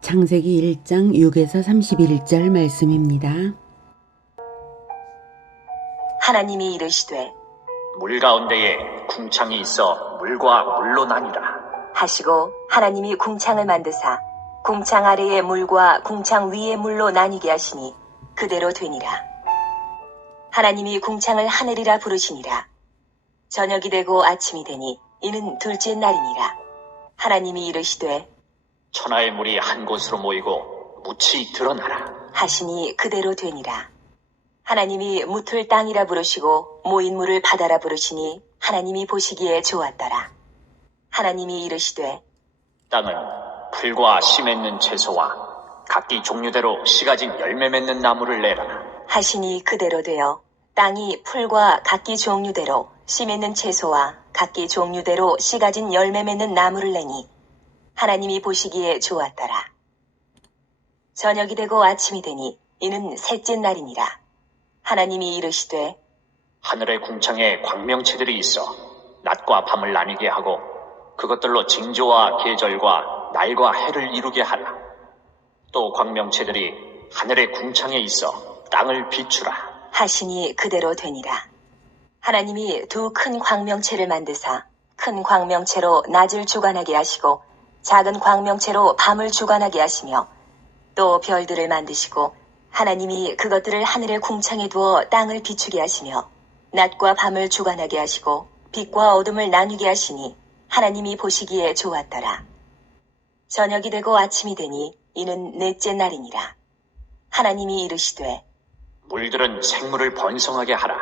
창세기 1장 6에서 31절 말씀입니다. 하나님이 이르시되 물 가운데에 궁창이 있어 물과 물로 나뉘라 하시고 하나님이 궁창을 만드사 궁창 아래의 물과 궁창 위의 물로 나뉘게 하시니 그대로 되니라. 하나님이 궁창을 하늘이라 부르시니라. 저녁이 되고 아침이 되니 이는 둘째 날이니라. 하나님이 이르시되 천하의 물이 한 곳으로 모이고 묻이 드러나라 하시니 그대로 되니라. 하나님이 묻을 땅이라 부르시고 모인 물을 바다라 부르시니 하나님이 보시기에 좋았더라. 하나님이 이르시되 땅은 풀과 씨 맺는 채소와 각기 종류대로 씨 가진 열매 맺는 나무를 내라 하시니 그대로 되어 땅이 풀과 각기 종류대로 씨 맺는 채소와 각기 종류대로 씨 가진 열매 맺는 나무를 내니 하나님이 보시기에 좋았더라. 저녁이 되고 아침이 되니 이는 셋째 날이니라. 하나님이 이르시되 하늘의 궁창에 광명체들이 있어 낮과 밤을 나뉘게 하고 그것들로 징조와 계절과 날과 해를 이루게 하라. 또 광명체들이 하늘의 궁창에 있어 땅을 비추라 하시니 그대로 되니라. 하나님이 두 큰 광명체를 만드사 큰 광명체로 낮을 주관하게 하시고 작은 광명체로 밤을 주관하게 하시며 또 별들을 만드시고 하나님이 그것들을 하늘의 궁창에 두어 땅을 비추게 하시며 낮과 밤을 주관하게 하시고 빛과 어둠을 나뉘게 하시니 하나님이 보시기에 좋았더라. 저녁이 되고 아침이 되니 이는 넷째 날이니라. 하나님이 이르시되 물들은 생물을 번성하게 하라.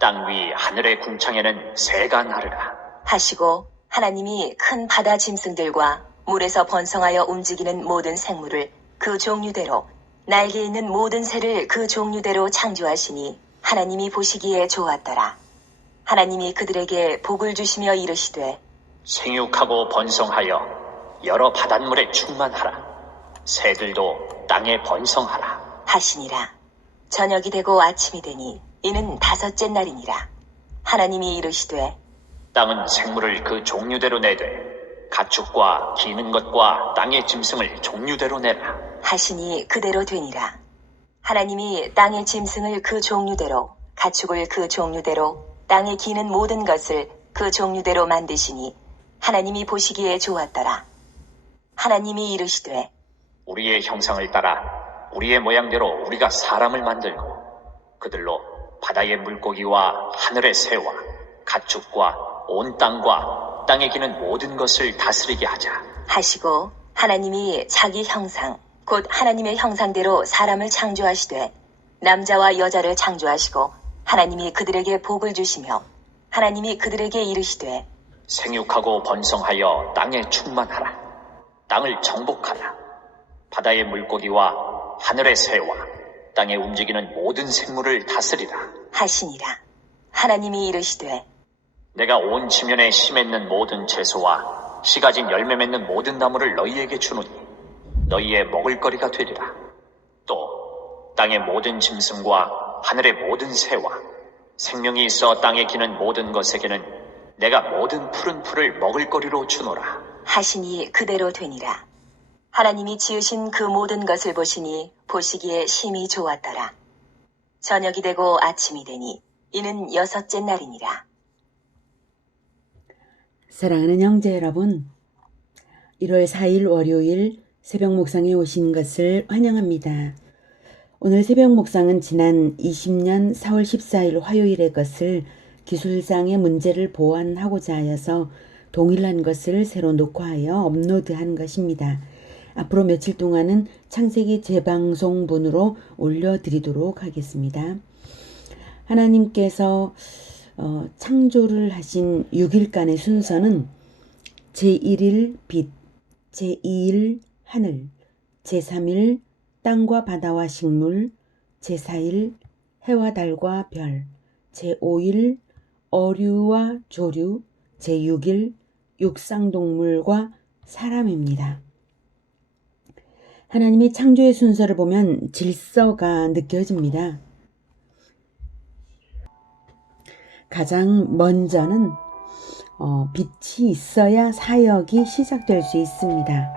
땅 위 하늘의 궁창에는 새가 나르라. 하시고 하나님이 큰 바다 짐승들과 물에서 번성하여 움직이는 모든 생물을 그 종류대로 날개 있는 모든 새를 그 종류대로 창조하시니 하나님이 보시기에 좋았더라. 하나님이 그들에게 복을 주시며 이르시되 생육하고 번성하여 여러 바닷물에 충만하라. 새들도 땅에 번성하라. 하시니라. 저녁이 되고 아침이 되니 이는 다섯째 날이니라. 하나님이 이르시되 땅은 생물을 그 종류대로 내되 가축과 기는 것과 땅의 짐승을 종류대로 내라. 하시니 그대로 되니라. 하나님이 땅의 짐승을 그 종류대로 가축을 그 종류대로 땅에 기는 모든 것을 그 종류대로 만드시니 하나님이 보시기에 좋았더라. 하나님이 이르시되 우리의 형상을 따라 우리의 모양대로 우리가 사람을 만들고 그들로 바다의 물고기와 하늘의 새와 가축과 온 땅과 땅에 기는 모든 것을 다스리게 하자. 하시고 하나님이 자기 형상 곧 하나님의 형상대로 사람을 창조하시되 남자와 여자를 창조하시고 하나님이 그들에게 복을 주시며 하나님이 그들에게 이르시되 생육하고 번성하여 땅에 충만하라. 땅을 정복하라. 바다의 물고기와 하늘의 새와 땅에 움직이는 모든 생물을 다스리라. 하시니라. 하나님이 이르시되 내가 온 지면에 씨 맺는 모든 채소와 씨 가진 열매 맺는 모든 나무를 너희에게 주노니 너희의 먹을거리가 되리라. 또 땅의 모든 짐승과 하늘의 모든 새와 생명이 있어 땅에 기는 모든 것에게는 내가 모든 푸른 풀을 먹을거리로 주노라. 하시니 그대로 되니라. 하나님이 지으신 그 모든 것을 보시니 보시기에 심히 좋았더라. 저녁이 되고 아침이 되니 이는 여섯째 날이니라. 사랑하는 형제 여러분, 1월 4일 월요일 새벽 묵상에 오신 것을 환영합니다. 오늘 새벽 묵상은 지난 20년 4월 14일 화요일의 것을 기술상의 문제를 보완하고자 하여서 동일한 것을 새로 녹화하여 업로드한 것입니다. 앞으로 며칠 동안은 창세기 재방송분으로 올려드리도록 하겠습니다. 하나님께서 창조를 하신 6일간의 순서는 제1일 빛, 제2일 하늘, 제3일 땅과 바다와 식물, 제4일 해와 달과 별, 제5일 어류와 조류, 제6일 육상동물과 사람입니다. 하나님의 창조의 순서를 보면 질서가 느껴집니다. 가장 먼저는 빛이 있어야 사역이 시작될 수 있습니다.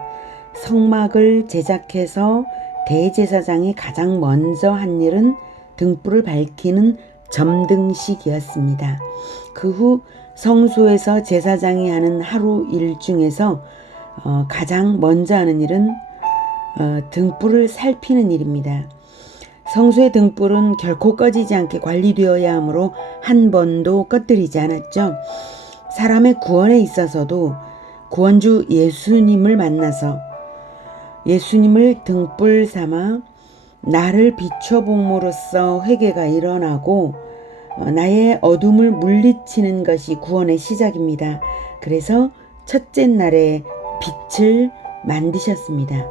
성막을 제작해서 대제사장이 가장 먼저 한 일은 등불을 밝히는 점등식이었습니다. 그 후 성소에서 제사장이 하는 하루 일 중에서 가장 먼저 하는 일은 등불을 살피는 일입니다. 성소의 등불은 결코 꺼지지 않게 관리되어야 하므로 한 번도 꺼뜨리지 않았죠. 사람의 구원에 있어서도 구원주 예수님을 만나서 예수님을 등불 삼아 나를 비춰봄으로써 회개가 일어나고 나의 어둠을 물리치는 것이 구원의 시작입니다. 그래서 첫째 날에 빛을 만드셨습니다.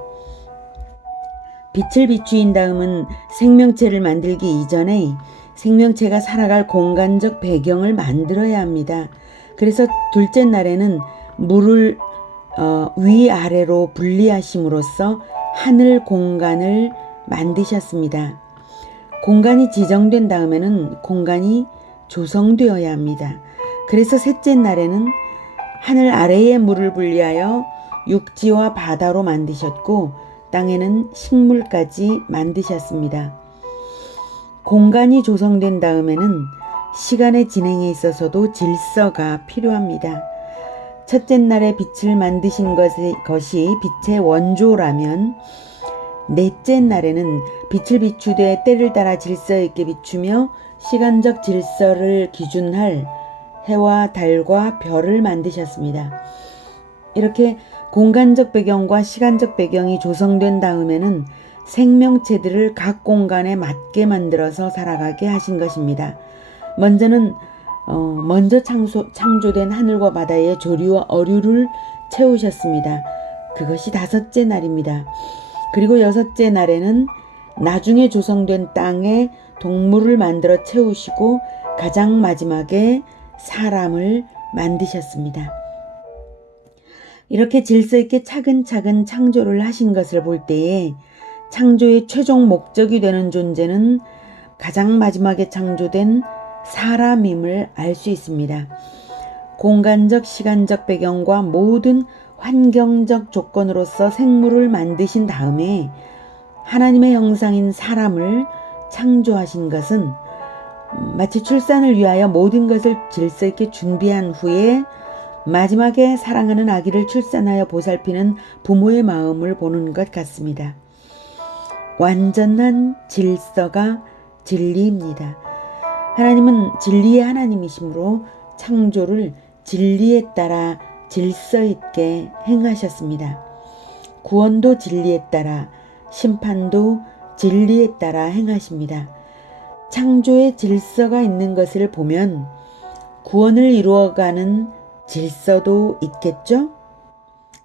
빛을 비추인 다음은 생명체를 만들기 이전에 생명체가 살아갈 공간적 배경을 만들어야 합니다. 그래서 둘째 날에는 물을 위아래로 분리하심으로써 하늘 공간을 만드셨습니다. 공간이 지정된 다음에는 공간이 조성되어야 합니다. 그래서 셋째 날에는 하늘 아래의 물을 분리하여 육지와 바다로 만드셨고 땅에는 식물까지 만드셨습니다. 공간이 조성된 다음에는 시간의 진행에 있어서도 질서가 필요합니다. 첫째 날에 빛을 만드신 것이 빛의 원조라면 넷째 날에는 빛을 비추되 때를 따라 질서 있게 비추며 시간적 질서를 기준할 해와 달과 별을 만드셨습니다. 이렇게 공간적 배경과 시간적 배경이 조성된 다음에는 생명체들을 각 공간에 맞게 만들어서 살아가게 하신 것입니다. 먼저 창조된 하늘과 바다의 조류와 어류를 채우셨습니다. 그것이 다섯째 날입니다. 그리고 여섯째 날에는 나중에 조성된 땅에 동물을 만들어 채우시고 가장 마지막에 사람을 만드셨습니다. 이렇게 질서 있게 차근차근 창조를 하신 것을 볼 때에 창조의 최종 목적이 되는 존재는 가장 마지막에 창조된 사람임을 알 수 있습니다. 공간적, 시간적 배경과 모든 환경적 조건으로서 생물을 만드신 다음에 하나님의 형상인 사람을 창조하신 것은 마치 출산을 위하여 모든 것을 질서 있게 준비한 후에 마지막에 사랑하는 아기를 출산하여 보살피는 부모의 마음을 보는 것 같습니다. 완전한 질서가 진리입니다. 하나님은 진리의 하나님이시므로 창조를 진리에 따라 질서 있게 행하셨습니다. 구원도 진리에 따라, 심판도 진리에 따라 행하십니다. 창조에 질서가 있는 것을 보면 구원을 이루어가는 질서도 있겠죠?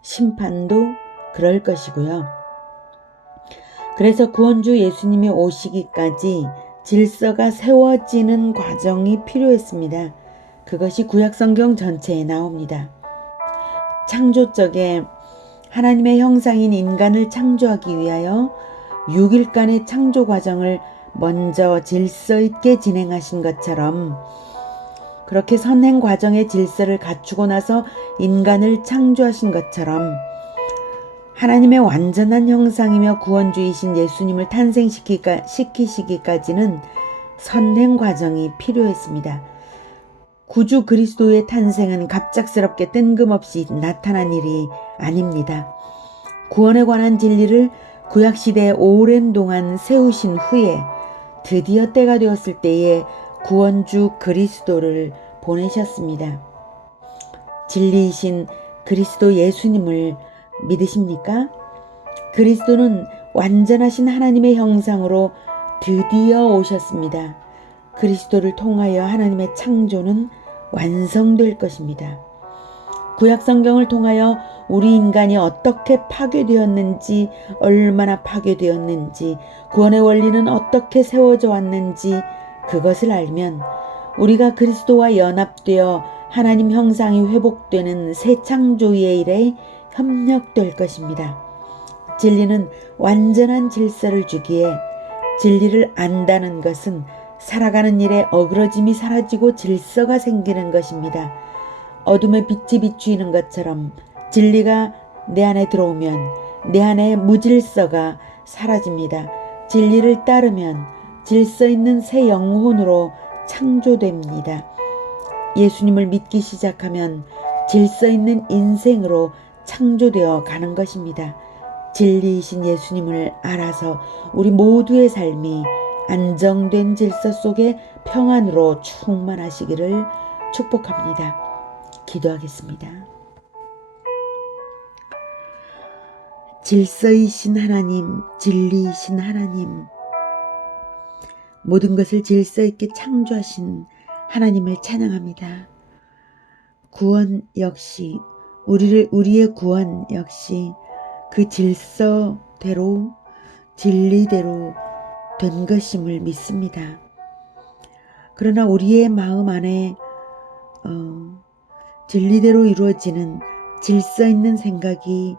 심판도 그럴 것이고요. 그래서 구원주 예수님이 오시기까지 질서가 세워지는 과정이 필요했습니다. 그것이 구약성경 전체에 나옵니다. 창조적에 하나님의 형상인 인간을 창조하기 위하여 6일간의 창조 과정을 먼저 질서 있게 진행하신 것처럼 그렇게 선행 과정의 질서를 갖추고 나서 인간을 창조하신 것처럼 하나님의 완전한 형상이며 구원주이신 예수님을 탄생시키시기까지는 선행 과정이 필요했습니다. 구주 그리스도의 탄생은 갑작스럽게 뜬금없이 나타난 일이 아닙니다. 구원에 관한 진리를 구약시대에 오랜 동안 세우신 후에 드디어 때가 되었을 때에 구원주 그리스도를 보내셨습니다. 진리이신 그리스도 예수님을 믿으십니까? 그리스도는 완전하신 하나님의 형상으로 드디어 오셨습니다. 그리스도를 통하여 하나님의 창조는 완성될 것입니다. 구약성경을 통하여 우리 인간이 어떻게 파괴되었는지, 얼마나 파괴되었는지, 구원의 원리는 어떻게 세워져 왔는지 그것을 알면 우리가 그리스도와 연합되어 하나님 형상이 회복되는 새 창조의 일에 협력될 것입니다. 진리는 완전한 질서를 주기에 진리를 안다는 것은 살아가는 일에 어그러짐이 사라지고 질서가 생기는 것입니다. 어둠에 빛이 비추이는 것처럼 진리가 내 안에 들어오면 내 안에 무질서가 사라집니다. 진리를 따르면 질서 있는 새 영혼으로 창조됩니다. 예수님을 믿기 시작하면 질서 있는 인생으로 창조되어 가는 것입니다. 진리이신 예수님을 알아서 우리 모두의 삶이 안정된 질서 속의 평안으로 충만하시기를 축복합니다. 기도하겠습니다. 질서이신 하나님, 진리이신 하나님, 모든 것을 질서 있게 창조하신 하나님을 찬양합니다. 구원 역시 우리의 구원 역시 그 질서대로 진리대로 된 것임을 믿습니다. 그러나 우리의 마음 안에 진리대로 이루어지는 질서 있는 생각이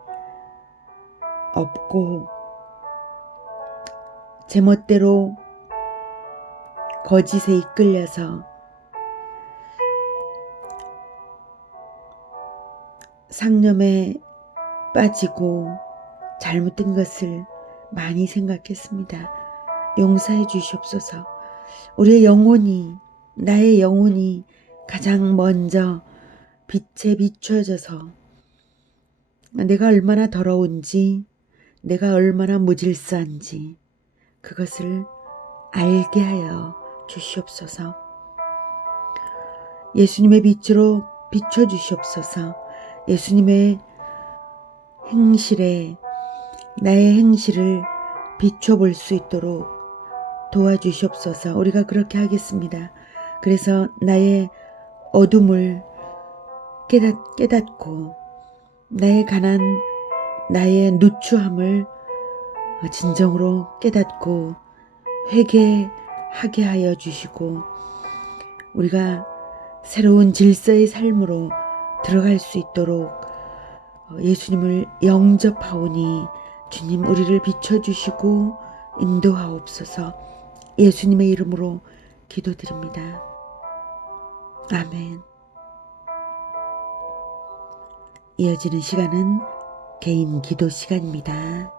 없고 제멋대로 거짓에 이끌려서 상념에 빠지고 잘못된 것을 많이 생각했습니다. 용서해 주시옵소서. 우리의 영혼이, 나의 영혼이 가장 먼저 빛에 비추어져서 내가 얼마나 더러운지, 내가 얼마나 무질서한지 그것을 알게 하여 주시옵소서. 예수님의 빛으로 비춰주시옵소서. 예수님의 행실에 나의 행실을 비춰볼 수 있도록 도와주시옵소서. 우리가 그렇게 하겠습니다. 그래서 나의 어둠을 깨닫고 나의 가난, 나의 누추함을 진정으로 깨닫고 회개하게 하여 주시고 우리가 새로운 질서의 삶으로 들어갈 수 있도록 예수님을 영접하오니 주님 우리를 비춰주시고 인도하옵소서. 예수님의 이름으로 기도드립니다. 아멘. 이어지는 시간은 개인 기도 시간입니다.